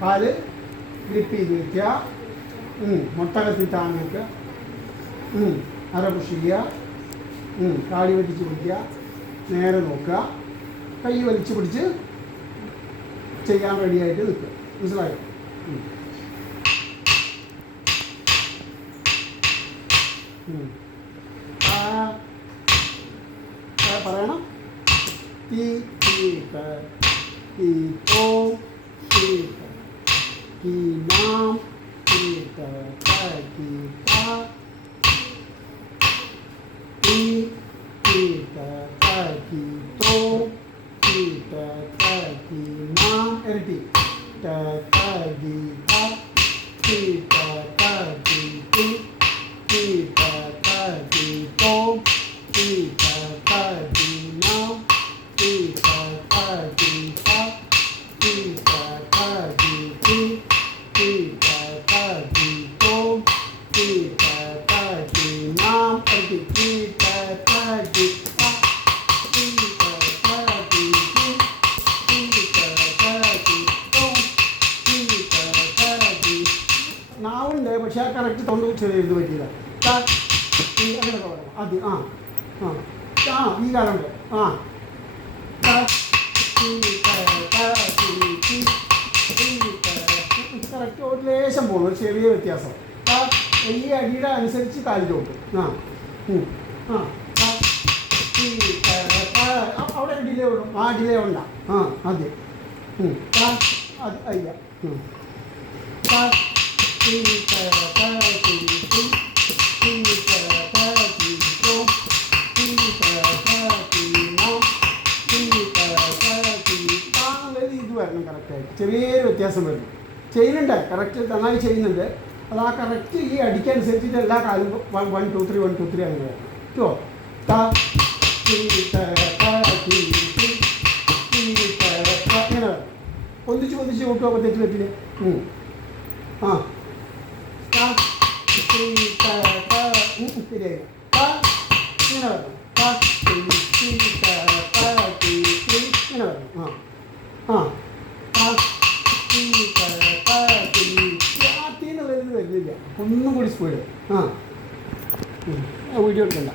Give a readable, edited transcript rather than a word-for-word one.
കാല് ഗ്രിപ്പ് ചെയ്ത് വയ്ക്കുക. മുട്ടകത്തിൽ താങ്ങി വയ്ക്കുക. അര പുഷ് ചെയ്യുക. കാടി വലിച്ച് പിടിക്കുക. നേരെ നോക്കുക. കൈ വലിച്ച് പിടിച്ച് ചെയ്യാൻ റെഡിയായിട്ട് നിൽക്കുക. മനസ്സിലായോ? പറയണം. തീ തീ തീ ഓ തീ തീ നാം തീ തീ താ തീ തീ തീ തോ തീ തീ നാം ഇരട്ടി തീ താ തീ തീ തീ തീ തീ തോ തീ തീ നാം തീ തീ താ തീ തീ തീ തീ തോ തീ തീ നാം ഇരട്ടി തീ തീ നാവുണ്ട്, പക്ഷേ ആ കറക്റ്റ് തൊണ്ട് ചെറിയ ഇത് പറ്റിയില്ല. അങ്ങനെ പറയാം. അത് ഈ കാലുണ്ട്. കറക്റ്റ് ഒരു ലേശം പോകുന്നു, ഒരു ചെറിയ വ്യത്യാസം. ഈ അടിയുടെ അനുസരിച്ച് കാല് ചോട്ട്. അവിടെ ഡിലേ വിടും. ആ ഡിലേ ഉണ്ടാ. അതെ. അത് അയ്യ. ഇത് വരണം കറക്റ്റായിട്ട്. ചെറിയൊരു വ്യത്യാസം വരുന്നു. ചെയ്യുന്നുണ്ട്, കറക്റ്റ് നന്നായി ചെയ്യുന്നുണ്ട്. അത് ആ കറക്റ്റ് ഈ അടിക്കനുസരിച്ചിട്ട് എല്ലാ കാലും 1 2 3 1 2 3 അങ്ങനെ വരണം. കേട്ടോ? ഇങ്ങനെ വരണം. ഒന്നിച്ച് കൂട്ടുമ്പോൾ തെറ്റ് പറ്റില്ലേ? ശരിയായി. ഇങ്ങനെ വരണം. ഇങ്ങനെ വരണം. ആദ്യം വരുന്നില്ല. ഒന്നും കൂടി സ്പീഡ്. വീഡിയോ എടുക്കണ്ട.